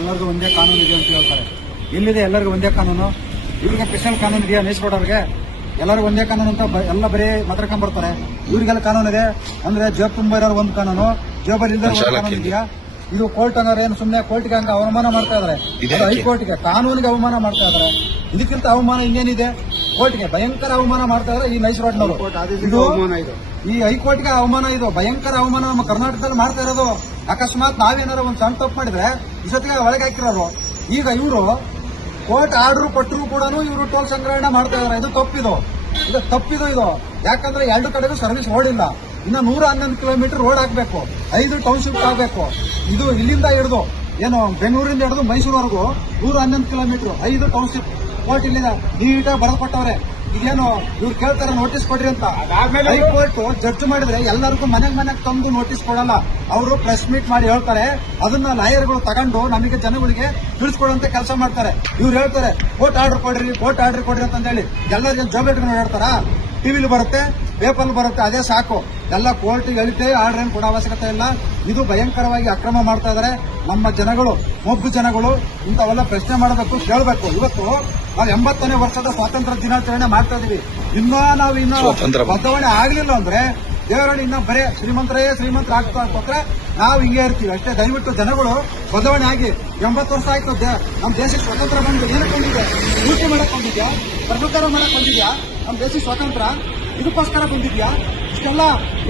ಎಲ್ಲರಿಗೂ ಒಂದೇ ಕಾನೂನು ಇದೆ ಅಂತ ಹೇಳ್ತಾರೆ. ಎಲ್ಲಿದೆ ಎಲ್ಲರಿಗೂ ಒಂದೇ ಕಾನೂನು? ಇವ್ರಿಗೆ ಸ್ಪೆಷಲ್ ಕಾನೂನು ಇದೆಯಾ? ನೈಸ್ ರೋಡವ್ರಿಗೆ ಎಲ್ಲರಿಗೂ ಒಂದೇ ಕಾನೂನು ಅಂತ ಎಲ್ಲ ಬರೀ ಮಾತಾಡ್ಕೊಂಡ್ಬರ್ತಾರೆ. ಇವ್ರಿಗೆಲ್ಲ ಕಾನೂನು ಇದೆ ಅಂದ್ರೆ ಜೇಬ್ ತುಂಬ ಇರೋರು ಒಂದು ಕಾನೂನು, ಜೇಬಲ್ಲಿ ಇಲ್ಲದ ಕಾನೂನು ಇದೆಯಾ? ಇದು ಕೋರ್ಟ್ ಅನ್ನೋರು ಏನು ಸುಮ್ಮನೆ ಕೋರ್ಟ್ಗೆ ಹಂಗ ಅವಮಾನ ಮಾಡ್ತಾ ಇದಾರೆ, ಹೈಕೋರ್ಟ್ಗೆ ಕಾನೂನಿಗೆ ಅವಮಾನ ಮಾಡ್ತಾ ಇದಾರೆ. ಇದಕ್ಕಿಂತ ಅವಮಾನ ಇನ್ನೇನಿದೆ? ಕೋರ್ಟ್ಗೆ ಭಯಂಕರ ಅವಮಾನ ಮಾಡ್ತಾ ಇದಾರೆ ಈ ನೈಸ್ ರೋಡ್ನವರು. ಇದು ಈ ಹೈಕೋರ್ಟ್ಗೆ ಅವಮಾನ, ಇದು ಭಯಂಕರ ಅವಮಾನ ನಮ್ಮ ಕರ್ನಾಟಕದಲ್ಲಿ ಮಾಡ್ತಾ ಇರೋದು. ಅಕಸ್ಮಾತ್ ನಾವೇನಾರು ಒಂದು ಸಣ್ಣ ತಪ್ಪು ಮಾಡಿದ್ರೆ ಇಷ್ಟೊತ್ತಿಗೆ ಒಳಗೆ ಹಾಕಿರೋರು. ಈಗ ಇವರು ಕೋರ್ಟ್ ಆರ್ಡರ್ ಕೊಟ್ಟರು ಕೂಡ ಇವರು ಟೋಲ್ ಸಂಗ್ರಹಣೆ ಮಾಡ್ತಾ ಇದಾರೆ. ಇದು ತಪ್ಪಿದು, ಇದು ತಪ್ಪಿದು ಇದು. ಯಾಕಂದ್ರೆ ಎರಡು ಕಡೆಗೂ ಸರ್ವಿಸ್ ರೋಡ್ ಇಲ್ಲ. ಇನ್ನು 111 ಕಿಲೋಮೀಟರ್ ರೋಡ್ ಹಾಕ್ಬೇಕು, 5 ಟೌನ್ಶಿಪ್ ಆಗಬೇಕು. ಇದು ಇಲ್ಲಿಂದ ಹಿಡಿದು ಏನು ಬೆಂಗಳೂರಿಂದ ಹಿಡಿದು ಮೈಸೂರುವರೆಗೂ 111 ಕಿಲೋಮೀಟರ್, 5 ಟೌನ್ಶಿಪ್. ಕೋರ್ಟ್ ಇಲ್ಲಿಂದ ನೀಟಾಗಿ ಬರೆದು ಕೊಟ್ಟವ್ರೆ. ಇದೇನು ಇವ್ರು ಕೇಳ್ತಾರೆ ನೋಟಿಸ್ ಕೊಡ್ರಿ ಅಂತ. ಹೈಕೋರ್ಟ್ ಜಡ್ಜ್ ಮಾಡಿದ್ರೆ ಎಲ್ಲರಿಗೂ ಮನೆಗೆ ತಂದು ನೋಟಿಸ್ ಕೊಡಲ್ಲ. ಅವರು ಪ್ರೆಸ್ ಮೀಟ್ ಮಾಡಿ ಹೇಳ್ತಾರೆ, ಅದನ್ನ ಲಾಯರ್ಗಳು ತಗೊಂಡು ನಮಗೆ ಜನಗಳಿಗೆ ತಿಳಿಸ್ಕೊಡುವಂತ ಕೆಲಸ ಮಾಡ್ತಾರೆ. ಇವ್ರು ಹೇಳ್ತಾರೆ ಕೋರ್ಟ್ ಆರ್ಡರ್ ಕೊಡ್ರಿ, ಕೋರ್ಟ್ ಆರ್ಡರ್ ಕೊಡ್ರಿ ಅಂತ ಹೇಳಿ ಎಲ್ಲರಿಗೂ ಜಾಬ್ ಇಟ್ಕೊಂಡು ಹೇಳ್ತಾರ. ಟಿವಿಲಿ ಬರುತ್ತೆ, ಪೇಪರ್ ಬರುತ್ತೆ, ಅದೇ ಸಾಕು. ಎಲ್ಲ ಕೋರ್ಟ್ ಹೇಳಿದ್ದೆ ಆರ್ಡರ್ ಏನು ಕೊಡೋ ಅವಶ್ಯಕತೆ ಇಲ್ಲ. ಇದು ಭಯಂಕರವಾಗಿ ಅಕ್ರಮ ಮಾಡ್ತಾ ಇದಾರೆ ನಮ್ಮ ಜನಗಳು, ಮೊಬ್ಬು ಜನಗಳು. ಇಂಥವೆಲ್ಲ ಪ್ರಶ್ನೆ ಮಾಡಬೇಕು, ಕೇಳಬೇಕು. ಇವತ್ತು ನಾವು 80ನೇ ವರ್ಷದ ಸ್ವಾತಂತ್ರ್ಯ ದಿನಾಚರಣೆ ಮಾಡ್ತಾ ಇದೀವಿ. ನಾವು ಬದಲಾವಣೆ ಆಗ್ಲಿಲ್ಲ ಅಂದ್ರೆ ದೇವರನ್ನು ಇನ್ನ ಬರೇ ಶ್ರೀಮಂತರ ಆಗ್ತಾ ಕೊಟ್ರೆ ನಾವು ಹಿಂಗೆ ಇರ್ತೀವಿ ಅಷ್ಟೇ. ದಯವಿಟ್ಟು ಜನಗಳು ಬದಲಾವಣೆ ಆಗಿ. 80 ವರ್ಷ ಆಯ್ತು ನಮ್ಮ ದೇಶಕ್ಕೆ ಸ್ವತಂತ್ರ ಬಂದು ಏನಕ್ಕೆ ಬಂದಿದೆ? ಡ್ಯೂಟಿ ಮಾಡಕ್ ಬಂದಿದ್ಯಾ? ಪ್ರಭುತ್ವ ಮಾಡಕ್ ಬಂದಿದ್ಯಾ? ನಮ್ಮ ದೇಶಕ್ಕೆ ಸ್ವಾತಂತ್ರ್ಯ ಇದಕ್ಕೋಸ್ಕರ ಬಂದಿದ್ಯಾ? ಇಷ್ಟೆಲ್ಲ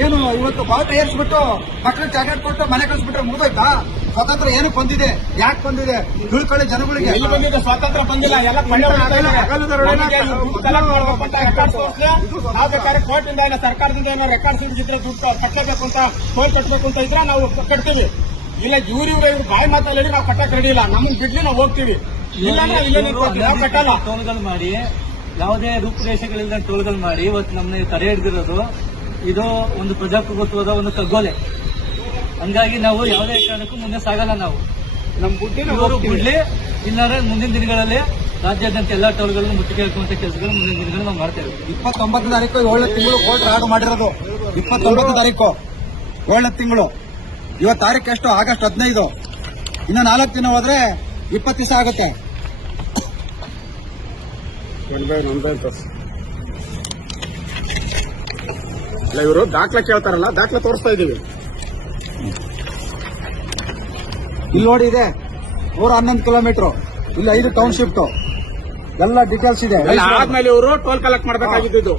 ಏನು ಇವತ್ತು ಬಾವುಟ ಏರಿಸ್ಬಿಟ್ಟು ಮಕ್ಕಳಿಗೆ ಚಾಕೆಟ್ ಕೊಟ್ಟು ಮನೆ ಕಳಿಸ್ಬಿಟ್ರೆ ಮುಗಿದೋಯ್ತಾ? ಸ್ವಾತಂತ್ರ್ಯ ಏನಕ್ಕೆ ಬಂದಿದೆ, ಯಾಕೆ ಬಂದಿದೆ ತಿಳ್ಕೊಳ್ಳಿ ಜನಗಳಿಗೆ. ಎಲ್ಲಿ ಬಂದಿದೆ? ಸ್ವಾತಂತ್ರ್ಯ ಬಂದಿಲ್ಲ. ಎಲ್ಲ ನಾವು ಬೇಕಾದ್ರೆ ಕೋರ್ಟಿಂದ ಇಲ್ಲ ಸರ್ಕಾರದಿಂದ ಏನೋ ರೆಕಾರ್ಡ್ಸ್ ಇದ್ರೆ ದುಡ್ಡು ಕಟ್ಟಬೇಕು ಅಂತ ಕೋರ್ಟ್ ಕಟ್ಟಬೇಕು ಅಂತ ಇದ್ರೆ ನಾವು ಕಟ್ತೀವಿ. ಇಲ್ಲ ಇವ್ರು ಬಾಯಿ ಮಾತಲ್ಲಿ ನಾವು ಕಟ್ಟಕ್ಕೆ ರೆಡಿ ಇಲ್ಲ. ನಮ್ಮನ್ನ ಬಿಡ್ಲಿ ನಾವು ಹೋಗ್ತೀವಿ. ಇಲ್ಲ ನಾವು ಕಟ್ಟಲ್ಲ. ಟೋಲ್ಗಳು ಮಾಡಿ ಯಾವುದೇ ರೂಪುರೇಷೆಗಳಿಂದ ಟೋಲ್ಗಳು ಮಾಡಿ ಇವತ್ತು ನಮ್ಮನ್ನ ತಡೆ ಹಿಡಿದಿರೋದು ಇದು ಒಂದು ಪ್ರಜಾಪ್ರಭುತ್ವದ ಒಂದು ಕಗ್ಗೋಲೆ. ಹಂಗಾಗಿ ನಾವು ಯಾವುದೇ ಕಾರಣಕ್ಕೂ ಮುಂದೆ ಸಾಗಲ್ಲ. ನಾವು ನಮ್ಮ ಬಿಡ್ಲಿ. ಇಲ್ಲಾಂದ್ರೆ ಮುಂದಿನ ದಿನಗಳಲ್ಲಿ ರಾಜ್ಯಾದ್ಯಂತ ಎಲ್ಲಾ ಟೋಲ್ಗಳನ್ನು ಮುತ್ತಿಗೆ ಹಾಕುವಂತ ಕೆಲಸಗಳು ಮುಂದಿನ ದಿನಗಳು ನಾವು ಮಾಡ್ತೇವೆ. 29 ತಾರೀಕು 7 ತಿಂಗಳು ಕೋರ್ಟ್ ಆರ್ಡರ್ ಮಾಡಿರೋದು. 29 ತಾರೀಕು 7 ತಿಂಗಳು. ಇವತ್ತು ತಾರೀಕು ಎಷ್ಟು? ಆಗಸ್ಟ್ 15. ಇನ್ನು 4 ದಿನ ಹೋದ್ರೆ 20 ದಿವಸ ಆಗುತ್ತೆ. ಇಲ್ಲ ಇವರು ದಾಖಲೆ ಕೇಳ್ತಾರಲ್ಲ, ದಾಖಲೆ ತೋರಿಸ್ತಾ ಇದೀವಿ. ಇಲ್ಲಿ ನೋಡಿ ಇದೆ 111 ಕಿಲೋಮೀಟರ್, ಇಲ್ಲಿ 5 ಟೌನ್ಶಿಪ್ ಎಲ್ಲ ಡೀಟೇಲ್ಸ್ ಇದೆ. ಆದ್ಮೇಲೆ ಇವರು ಟೋಲ್ ಕಲೆಕ್ಟ್ ಮಾಡಬೇಕಾಗಿದ್ದು.